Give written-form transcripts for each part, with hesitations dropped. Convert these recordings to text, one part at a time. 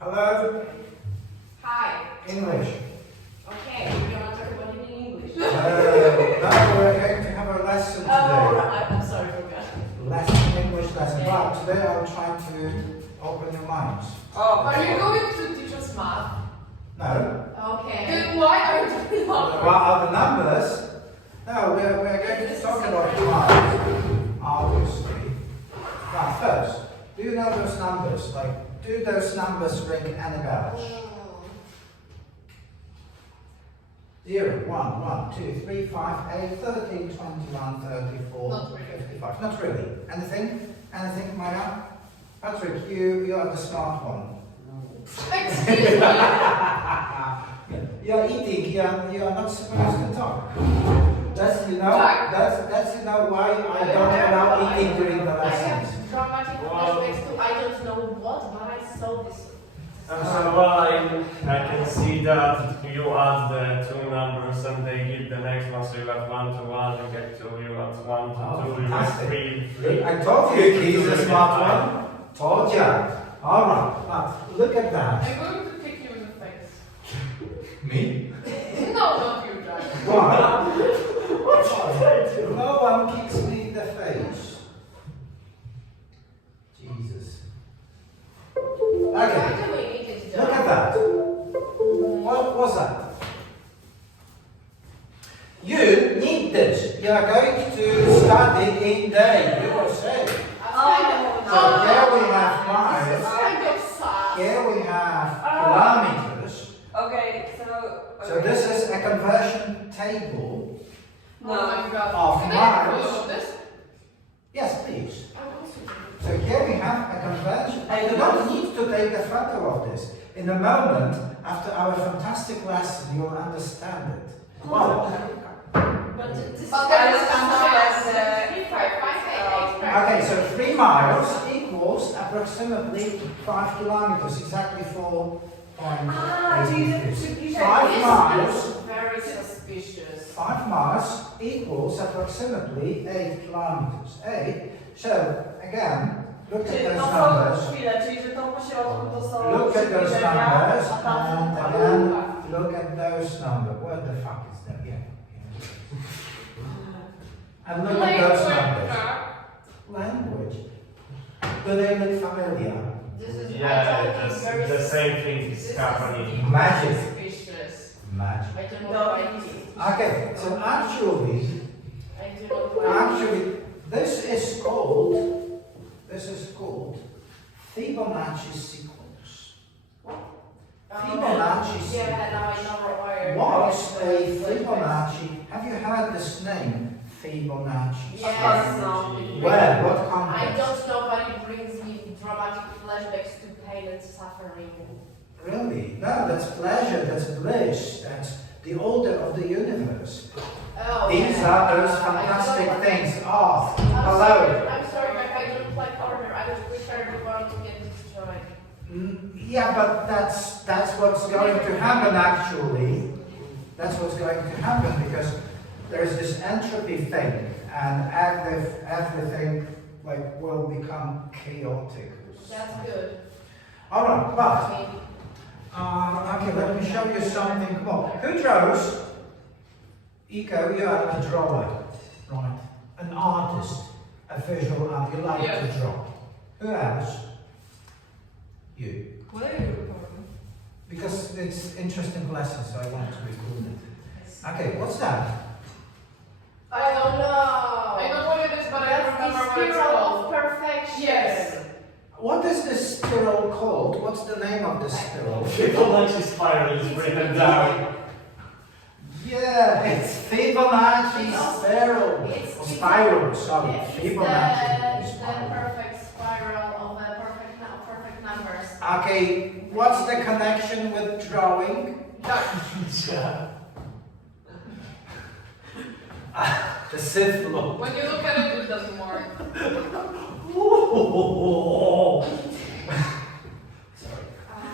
Hello? Hi. English. Okay, we're going to talk about it in English. No, we're going to have a lesson today. Oh, right. I'm sorry for that. English lesson. Yeah. But today I'm trying to open your minds. Oh, are you going to teach us math? No. Okay. Then why are you doing What are the numbers? No, we're going to talk about minds, obviously. But first, do you know those numbers? Like, do those numbers ring any bells? 0, 1, 1, 2, 3, 5, 8, 13, 21, 34, Not really. 55. Not really. Anything? Anything, Maya? Patrick, you are the smart one. Excuse me. You're eating. You're not supposed to talk. That's why I don't allow eating during the I lessons. have dramatic flashbacks to I don't know what, but I saw this. So I can see that you add the two numbers and they give the next one, so you have 1 to 1, you get 2, you add 1 to 2, you get 3. Look, I told you he's a smart one. Told ya. Alright, but look at that. I'm going to kick you in the face. Me? No, not you, Jack. Why? No one kicks me in the face. Jesus. Okay. Look at that. What was that? You need this. You are going to study in day. You will say. So here we have miles. Here we have kilometers. Okay, So this is a conversion table Oh my God. of Can I have a miles. photo of this? Yes, please. I want to. So here we have a conversion. And you don't need to take a photo of this. In a moment, after our fantastic lesson, you will understand it. Wow. but this is Okay, so 3 miles equals approximately 5 kilometers, exactly 4.83. 5 miles. Very suspicious. 5 miles equals approximately 8 kilometers. 8. So again, look at those numbers. Look at those numbers and again look at those numbers. What the fuck is that? Yeah. And look at those numbers. Language. Do they look familiar? This is Yeah, the same thing is happening. Magic. Suspicious. Magic. I don't know why it is. Okay, so actually, I do not like this is called Fibonacci sequence. Fibonacci Yeah, now I know why. What's a Fibonacci? Have you heard this name? Fibonacci. Yes. Where? What I context? don't know, but it brings me dramatic flashbacks to pain and suffering. Really? No, that's pleasure, that's bliss, that's the order of the universe. Oh, These yeah. are those fantastic things. Oh, I'm hello. I'm sorry, but I don't like order. I was prepared to want to get destroyed. Yeah, but that's what's going to happen actually. That's what's going to happen because there's this entropy thing and everything like will become chaotic. That's good. Alright, but Maybe. okay, let me show you something more. Who draws? Iko, you are a drawer, right? An artist, a visual art, you like to draw. Who else? You. What are you recording? Because it's interesting lesson, so I want to record it. Okay, what's that? I don't know. I know what it is, but I don't remember That's what the it's spiral called. of perfection. Yes. What is this spiral called? What's the name of this spiral? Fibonacci spiral is written down. Yeah, it's Fibonacci spiral. It's Or spiral, sorry. It's Fibonacci the spiral. perfect spiral of perfect numbers. Okay, what's the connection with drawing? The Sith law. When you look at it, it doesn't work.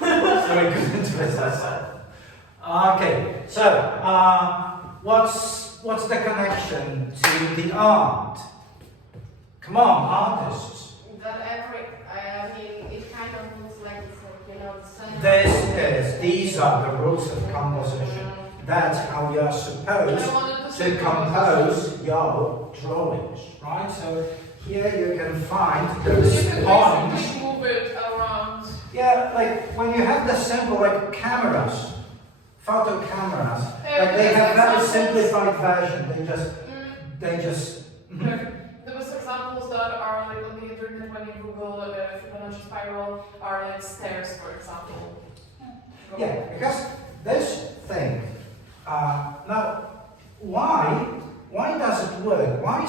Sorry, couldn't resist. Okay, so what's the connection to the art? Come on, artists. That every, I mean, it kind of looks like it's like, you know, the sun these are the rules of composition. That's how you're supposed to compose your drawings, right? So here you can find the response. Move it around. Yeah, like when you have the simple like cameras, photo cameras, like they have very simplified version. They just. There was examples that are like on the internet when you Google Fibonacci spiral are like stairs, for example. Yeah, because this thing. Now, why does it work? Why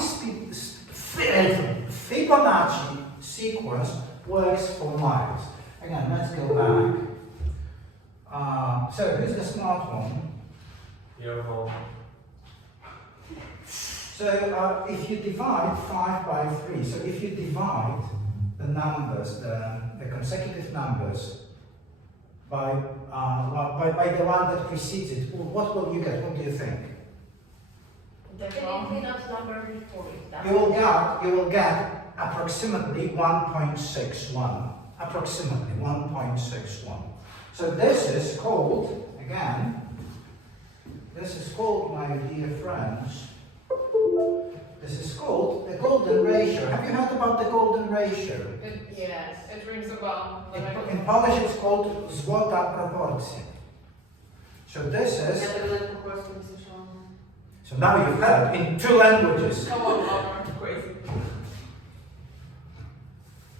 Fibonacci sequence works for miles? Again, let's go back. So here's the smart one. Your home. So if you divide 5 by 3, so if you divide the numbers, the consecutive numbers by the one that precedes it, what will you get? What do you think? Definitely not number before it. You will get approximately 1.61. Approximately 1.61. So this is called, again, this is called, my dear friends, this is called the golden ratio. Have you heard about the golden ratio? Yes. It rings a bell. In Polish it's called złota proporcja. So this is, so now you've heard in 2 languages. Come on, Mama. Crazy.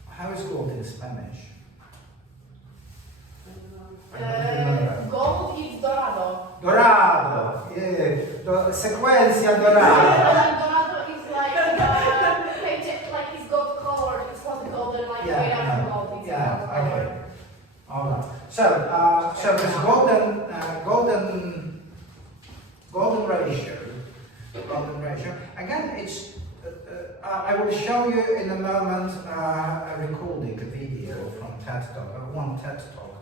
How is gold in Spanish? I don't remember. Gold is dorado. Dorado, yeah, sequencia dorada. Dorado is like painted, like it's gold colored. It's not golden, like made out of gold. It's Yeah, gold okay. colored. All right. So this golden ratio. Again, it's. I will show you in a moment a recording, a video from TED Talk, one TED Talk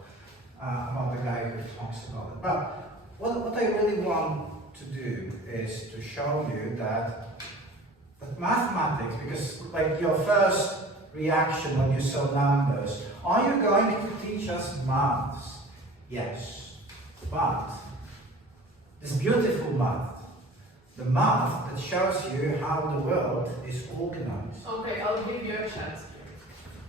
about the guy who talks about it. But what I really want to do is to show you that mathematics, because like your first reaction when you saw numbers, are you going to teach us maths? Yes, but this beautiful math, the math that shows you how the world is organized. Okay, I'll give you a chance.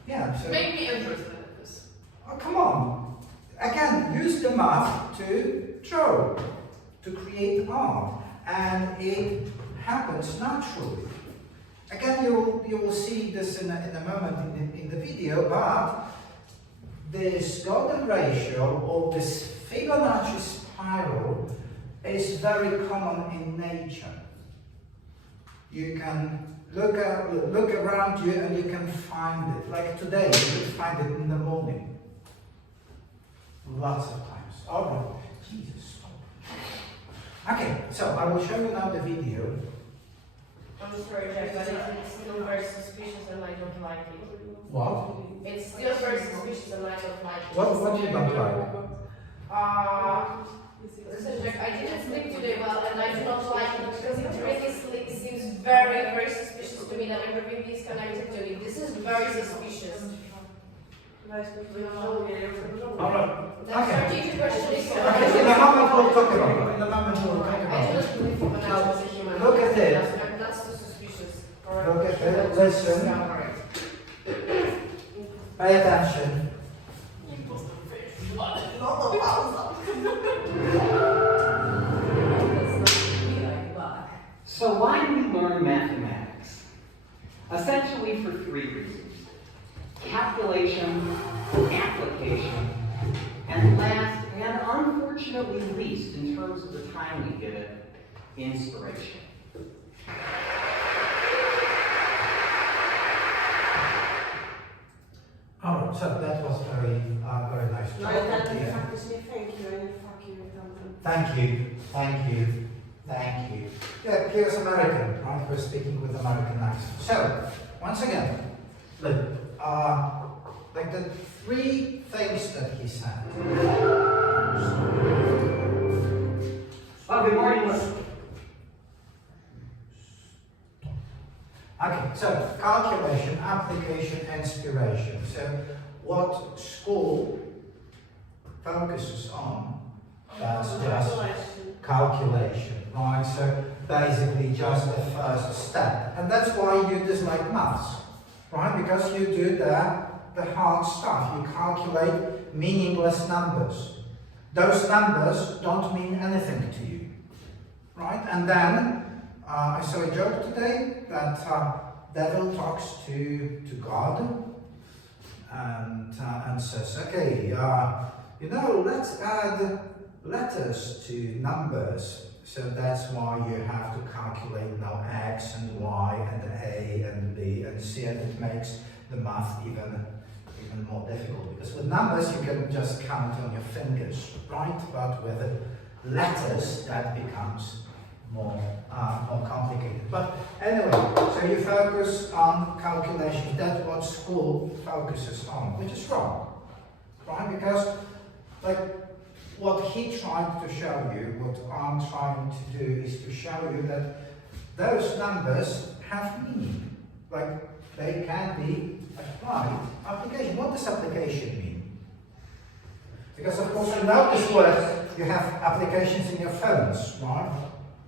Yeah, so, Make me interested in this. oh, come on. Again, use the math to draw, to create art, and it happens naturally. Again, you will see this in a moment in the video, but this golden ratio or this Fibonacci spiral is very common in nature. You can look around you and you can find it. Like today, you can find it in the morning. Lots of times. All right. Jesus. Okay, so I will show you now the video. I'm sorry, Jack, but it's still very suspicious and I don't like it. What? It's still very suspicious and I don't like it. What you don't like? Listen, Jack, I didn't sleep today well and I do not like it because it really seems very, very suspicious to me that everything is connected to it. This is very suspicious. Alright. The strategic question is Okay, in a moment we'll talk about it. In a moment we'll talk I about do it. not believe Fibonacci was a human. Look at it. That's too suspicious. Look at it. Listen. Pay attention. So why do we learn mathematics? Essentially for 3 reasons. Calculation, application, and last, and unfortunately least, in terms of the time we give it, inspiration. Alright, so that was very nice. No, that Yeah. faktycznie thank you, and fuck you with Thank you, thank you, thank you. Yeah, he was American, right? We're speaking with American accent. So, once again, look, like the 3 things that he said. Oh, good morning. Okay, so calculation, application, inspiration. So what school focuses on, that's Oh, just calculation. calculation, right? So basically just the first step. And that's why you dislike maths, right? Because you do the hard stuff. You calculate meaningless numbers. Those numbers don't mean anything to you, right? And then I saw a joke today that devil talks to God and says, okay, let's add letters to numbers. So that's why you have to calculate now X and Y and A and B and C, and it makes the math even more difficult, because with numbers you can just count on your fingers, right? But with letters that becomes more complicated. But anyway, so you focus on calculations. That's what school focuses on, which is wrong, right? Because like what he tried to show you, what I'm trying to do is to show you that those numbers have meaning. Like they can be applied. Application. What does application mean? Because of course you know this word, you have applications in your phones, right?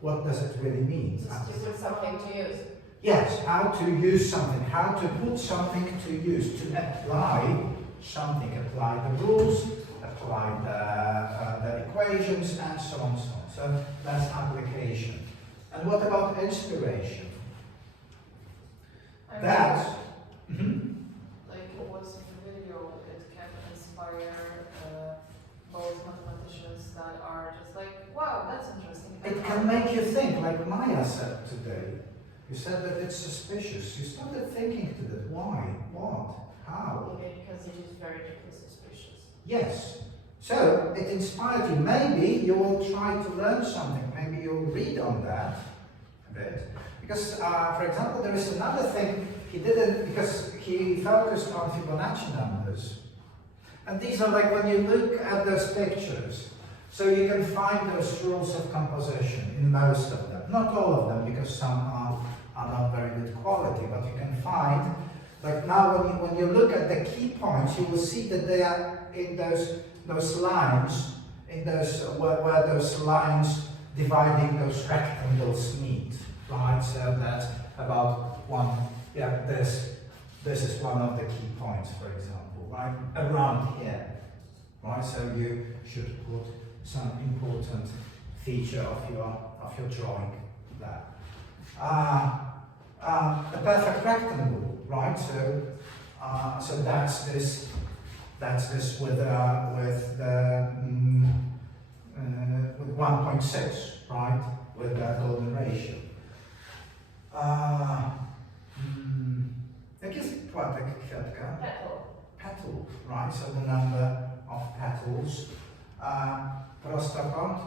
What does it really mean? Just to put something to use. Yes, how to use something, how to put something to use, to apply something, apply the rules, apply the equations, and so on and so on. So that's application. And what about inspiration? I mean, That's like what's the video, it can inspire both mathematicians that are just like, wow, that's interesting. it can make you think, like Maya said today. You said that it's suspicious. You started thinking to that. Why? What? How? Okay, because it is very deeply suspicious. Yes. So it inspired you. Maybe you will try to learn something. Maybe you'll read on that a bit. Because, for example, there is another thing he didn't, because he focused on Fibonacci numbers. And these are like when you look at those pictures, so you can find those rules of composition in most of them. Not all of them, because some are not very good quality, but you can find, like now when you look at the key points, you will see that they are in those lines, in those where those lines dividing those rectangles meet, right? So that's about one. Yeah, this is one of the key points, for example, right? Around here, right? So you should put some important feature of your drawing there. A perfect rectangle, right? So that's this with 1.6, right? With that golden ratio. Jak jest płatek kwiatka? Petal. Petal, right? So the number of petals. Prostokąt?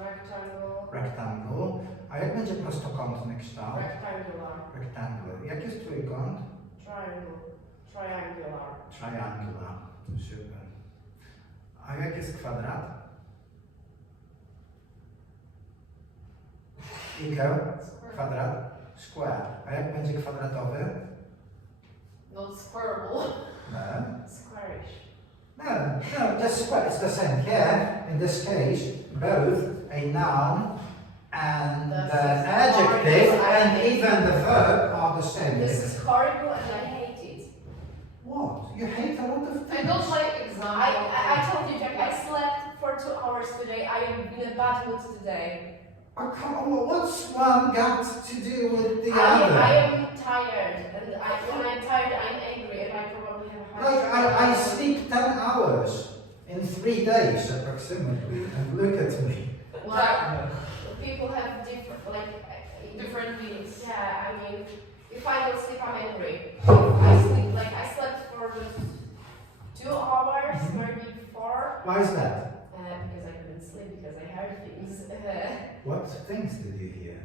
Rectangle. Rectangle. A jak będzie prostokątny kształt? Rectangular. Rectangle. Jak jest trójkąt? Triangle. Triangular. Triangular. Super. A jak jest kwadrat? Iko? Kwadrat? Square. A jak będzie kwadratowy? Not squarable. No. Squarish. No, that's square. It's the same. Here, in this case, both a noun and the adjective and even the verb are the same. This is horrible and I hate it. What? You hate a lot of I things. don't like example. I told you, Jack, I slept for 2 hours today. I am in a bad mood today. Oh, come on, what's one got to do with the I other? am tired, and when I'm tired, I'm angry, and I probably have a heart Like, I attack. sleep 10 hours in 3 days approximately, and look at me. Well, people have Different meanings. Yeah, I mean, if I don't sleep, I'm angry. I slept for just 2 hours, maybe 4. Why is that? Because I couldn't sleep, because I heard things. What things did you hear?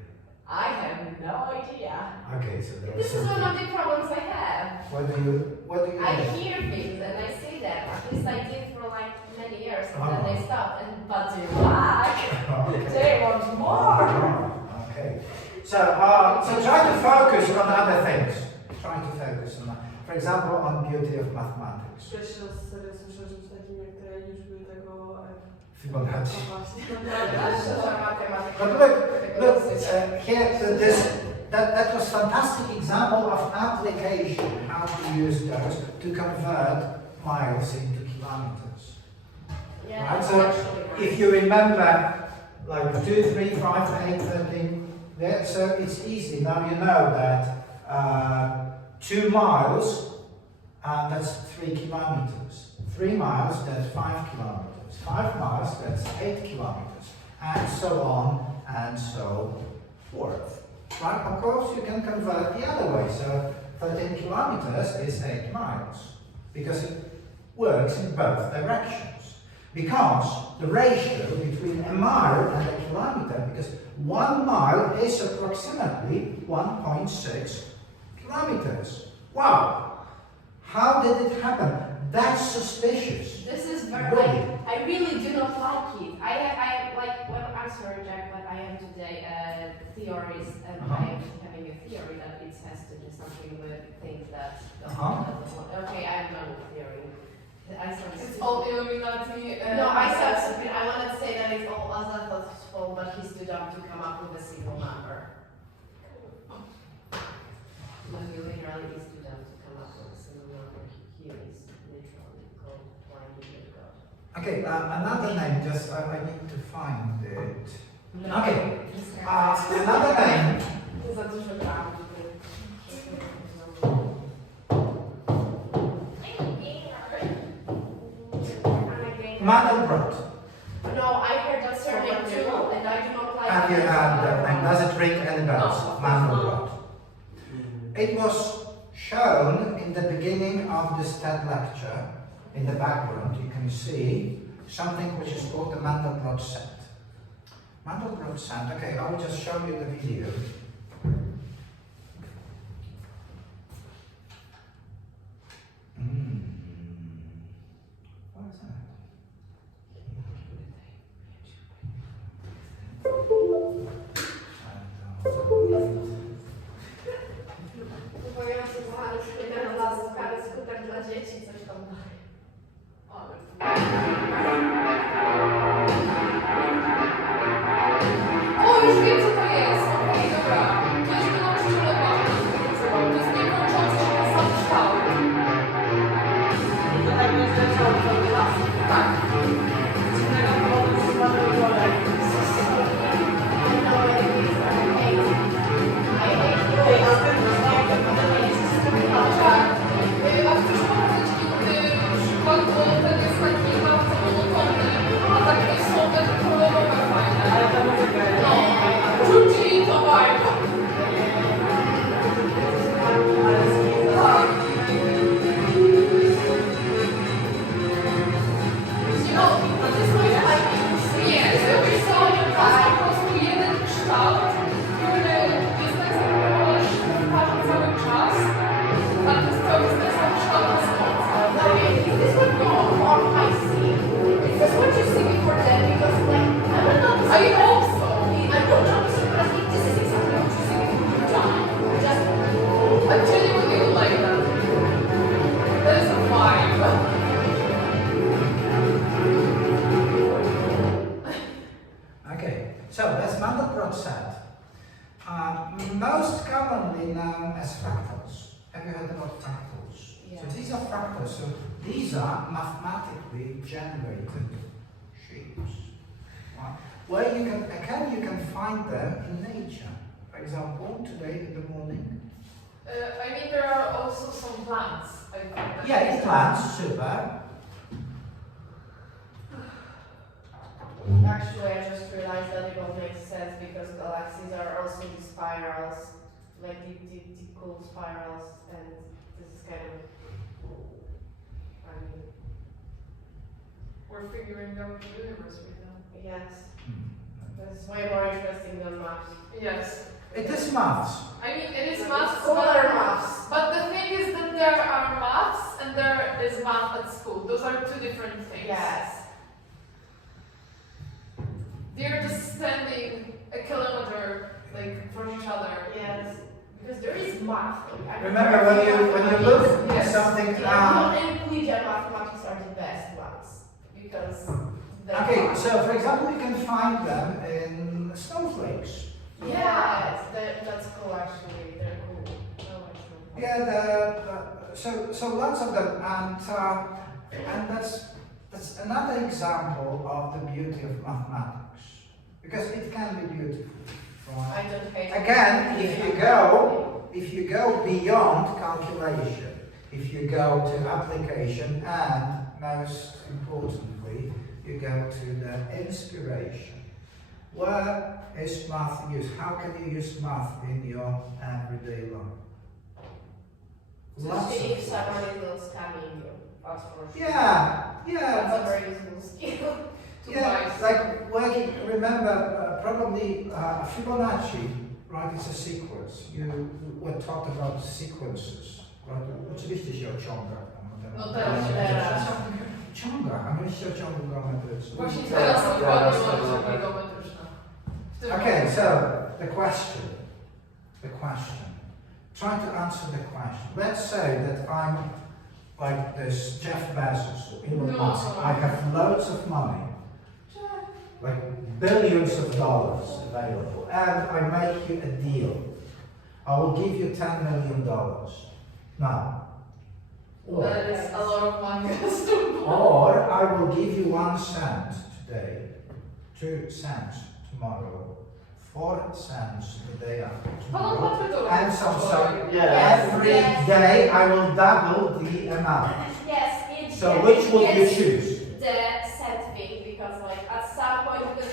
I have no idea. Okay, so there was This is one of the problems I have. What do you I hear? hear things and I see them. At least I did for like many years, and Oh. then they stopped. But they're back. Okay. They want more. Okay. So try to focus on other things. Try to focus on, for example, on beauty of mathematics. Pierwszy raz serio słyszę o czymś takim jak te liczby tak But That's such a mathematical. But look, here, that was fantastic example of application, how to use those to convert miles into kilometers. Yeah, Right, that's so actually right. if you remember, like 2, 3, 5, 8, 13, there, so it's easy. Now you know that 2 miles, that's 3 kilometers. 3 miles, that's 5 kilometers. 5 miles, that's 8 kilometers. And so on and so forth. Right? Of course, you can convert the other way. So 13 kilometers is 8 miles. Because it works in both directions. Because the ratio between a mile and a kilometer, because 1 mile is approximately 1.6 kilometers. Wow! How did it happen? That's suspicious. This is very, Really? I really do not like it. I like, well, I'm sorry, Jack, but I am today theories, and I am having a theory that it has to do something with things that doesn't want. Okay, I'm done with theory. It's all Illuminati. No, I sound stupid. I wanted to say that it's all Azathoth's fault, but he stood up to come up with a single number. No, he literally stood up to come up with a single number. He is literally called blinding God. Okay, another name, just I need to find it. No. Okay, another name. Za dużo prawdy. Mandelbrot. No, I heard that surname too, and I do not like Have you it. heard that name? Does it ring any bells? No. Mandelbrot. It was shown in the beginning of this TED lecture. In the background, you can see something which is called the Mandelbrot set. Mandelbrot set. Okay, I will just show you the video. What is that? Próbujący kochany skuter dla dzieci, coś tam dalej. O, już wiem co to jest! Okej, dobra. To jest nauczycielowa. To jest niekończący się ten sam kształt. To tak nie zleciało cały czas? Tak. Z innego powodu przypadek rolek. Ej, a ten kształt tak naprawdę jest systematyczny. Tak. A chcesz pokazać inny przykład, bo ten jest taki bardzo monotonny, a takie są te kolorowe fajne. Ale ta muzyka jest... No, rzuci to vibe. Ale skiza. Tak. No, to jest moje nie, zrobisz sobie po prostu jeden kształt, który jest tak samo cały czas, a to jest cały ten sam kształt na słońce. Is this what you or I see? Is this what you see before that? Because like I will not I hope so. I will not be surprised if this is exactly what you see before you're done. Just I genuinely would like that. That is a vibe. Okay, so that's Mandelbrot set. Most commonly known as fractals. Have you heard about fractals? Yeah. So these are fractals. So these are mathematically generated shapes. Right? Where you can find them in nature. For example, today in the morning. I mean, there are also some plants. I think that Yeah, in plants, super. actually I just realized that it all makes sense because galaxies are also the spirals, like the cool spirals, and this is kind of I mean we're figuring out the universe right now. yes. This is way more interesting than maths. Yes. It is maths. I mean, it is maths, Cooler maths. but the thing is that there are maths and there is math at school. Those are two different things. Yes. They're just standing a kilometer like from each other. Yes. Because there is math. I mean, Remember when you look at Yes. something yeah, and Euclidean mathematics are the best ones because they Okay, so for example, you can find them in snowflakes. Yeah, that's cool actually. They're cool. I like them. Yeah, so lots of them, and that's another example of the beauty of mathematics, because it can be beautiful. Right? I don't hate it. Again, if you go beyond calculation, if you go to application, and most importantly, you go to the inspiration. Where is math used? How can you use math in your everyday life? So Lots if of someone is not scamming you, that's for sure. yeah, That's a but very useful skill. yeah, like working. Remember, probably Fibonacci, right? It's a sequence. You were taught about sequences, right? Oczywiście się ociąga. No teraz się teraz. Ciąga, a myślcie o ciągu geometrycznym. Właśnie teraz dokładnie mam ciągi geometryczne. Okay, so the question. Try to answer the question. Let's say that I'm like this Jeff Bezos or Elon Musk. I have loads of money, like billions of dollars available, and I make you a deal. I will give you $10 million. Now, That is a lot of money. or I will give you 1 cent today, 2 cents tomorrow, 4 cents the day after tomorrow, and so every day I will double the amount. Yes, So which would you choose? The set thing, because like at some point, because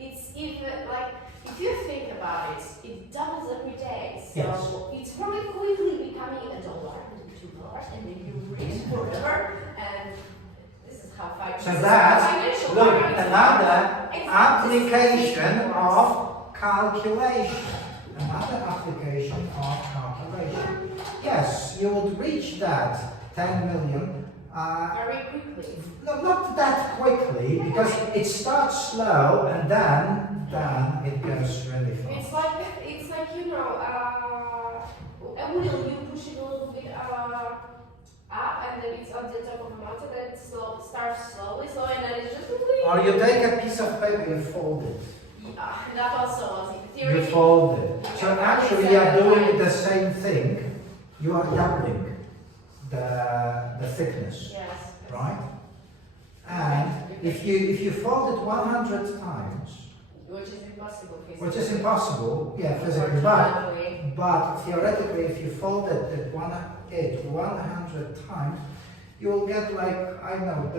it's even like if you think about it, it doubles every day. So Yes. it's very quickly becoming $1 and $2, and then you reach forever. And this is how So that's, look, another application of calculation. Another application of calculation. Yes, you would reach that 10 million. Very quickly. No, not that quickly, because it starts slow and then it goes really fast. It's like you know, a wheel. You push it a little bit up, and then it's on the top of a mountain. Then it starts slowly, and then it's just. Or you take a piece of paper and fold it. Yeah, that also was in You theory. fold it. So actually you are doing the same thing. You are doubling the thickness, Yes. right? And if you fold it 100 times, Which is impossible physically. which is impossible, yeah, physically, but theoretically, if you fold it 100 times, you will get like, I know,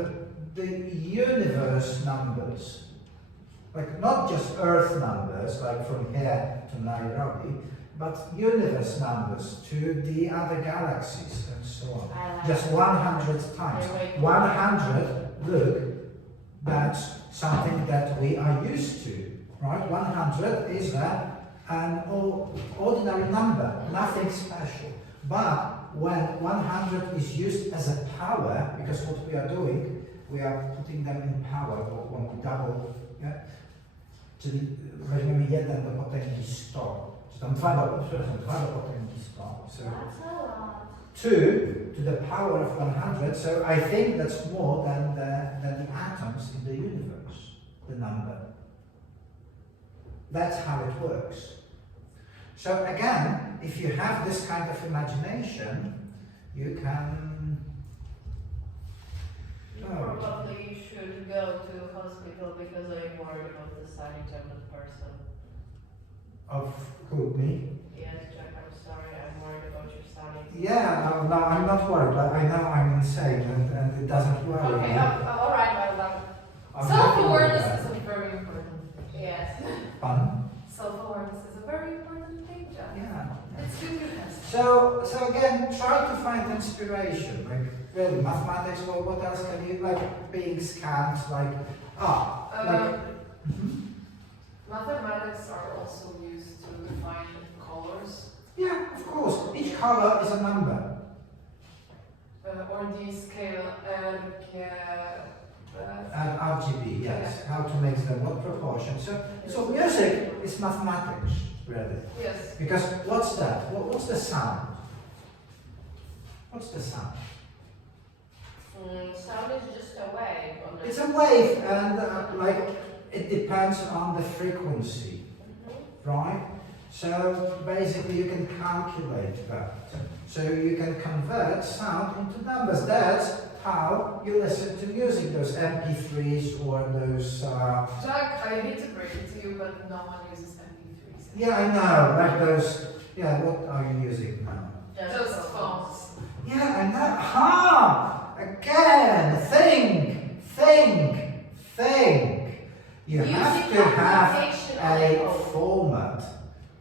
the universe numbers. Like not just Earth numbers, like from here to Nairobi, but universe numbers to the other galaxies and so on. Just 100 times. 100, look, that's something that we are used to, right? 100 is an ordinary number, nothing special. But when 100 is used as a power, because what we are doing, we are putting them in power, or when we double, yeah? Czyli weźmiemy 1 do potęgi 100, czy tam 2 do potęgi 100. So That's a lot. 2 to the power of 100, so I think that's more than the atoms in the universe, the number. That's how it works. So again, if you have this kind of imagination, you can... You probably should go to hospital because I'm worried about the sanity of the person. Of who, me? Yes, Jack, I'm sorry, I'm worried about your sanity. Yeah, no, I'm not worried, but I know I'm insane and it doesn't worry Okay, me. alright, well done. I'm happy with Self-awareness that. is a very important thing. Yes. Fun? Self-awareness is a very important thing, Jack. Yeah. It's good to have. So again, try to find inspiration. Like really, mathematics. Well, what else can you like? Being scanned, like Mathematics are also used to define colors. yeah, of course. Each color is a number. Or the scale And RGB, yes. How to make them, what proportion. So music is mathematics, really. yes. Because what's that? What's the sound? What's the sound? Sound is just a wave on It's a wave, and like it depends on the frequency, right? So basically, you can calculate that. So you can convert sound into numbers. That's how you listen to music. Those MP3s or those. Jack, I hate to break it to you, but no one uses MP3s. Yeah, I know. Like those. Yeah, what are you using now? Just phones. Yeah, I know. Ha! Again, think. You Music have to have application a of- format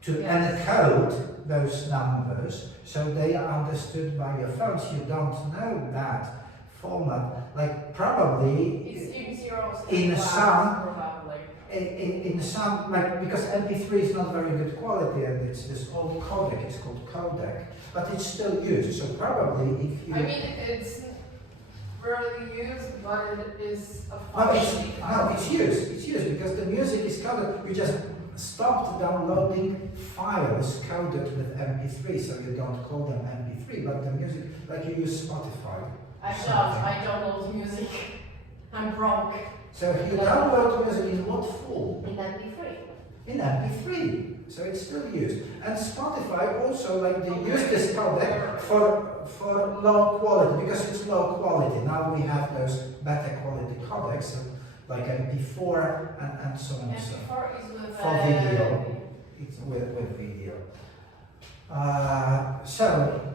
to Yes. encode those numbers so they are understood by your phones. You don't know that format. Like probably It's in zeros. In and some- ones, probably. in some, like, because MP3 is not very good quality and it's this old codec, it's called codec, but it's still used. So probably if you. I mean, it's rarely used, but it is a No, function. it's used because the music is coded. We just stopped downloading files coded with MP3, so you don't call them MP3, but the music, like you use Spotify. I don't know music. I'm broke. So you download music in what form? In MP3. In MP3, so it's still used. And Spotify also, like, they use this codec for low quality, because it's low quality. Now we have those better quality codecs, like MP4 and so on and so forth. MP4 is with For video. It's with video.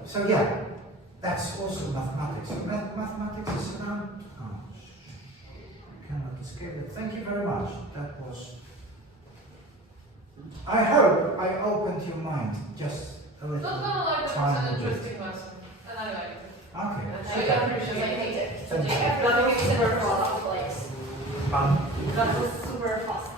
So yeah, that's also mathematics. So mathematics is around. I cannot escape it. Thank you very much. That was. I hope I opened your mind just a little. Not like tiny an bit. interesting lesson, and I like it. Okay. I don't appreciate it. I hate it. Thank you. Everything is super fast place. Fun. That was super fast.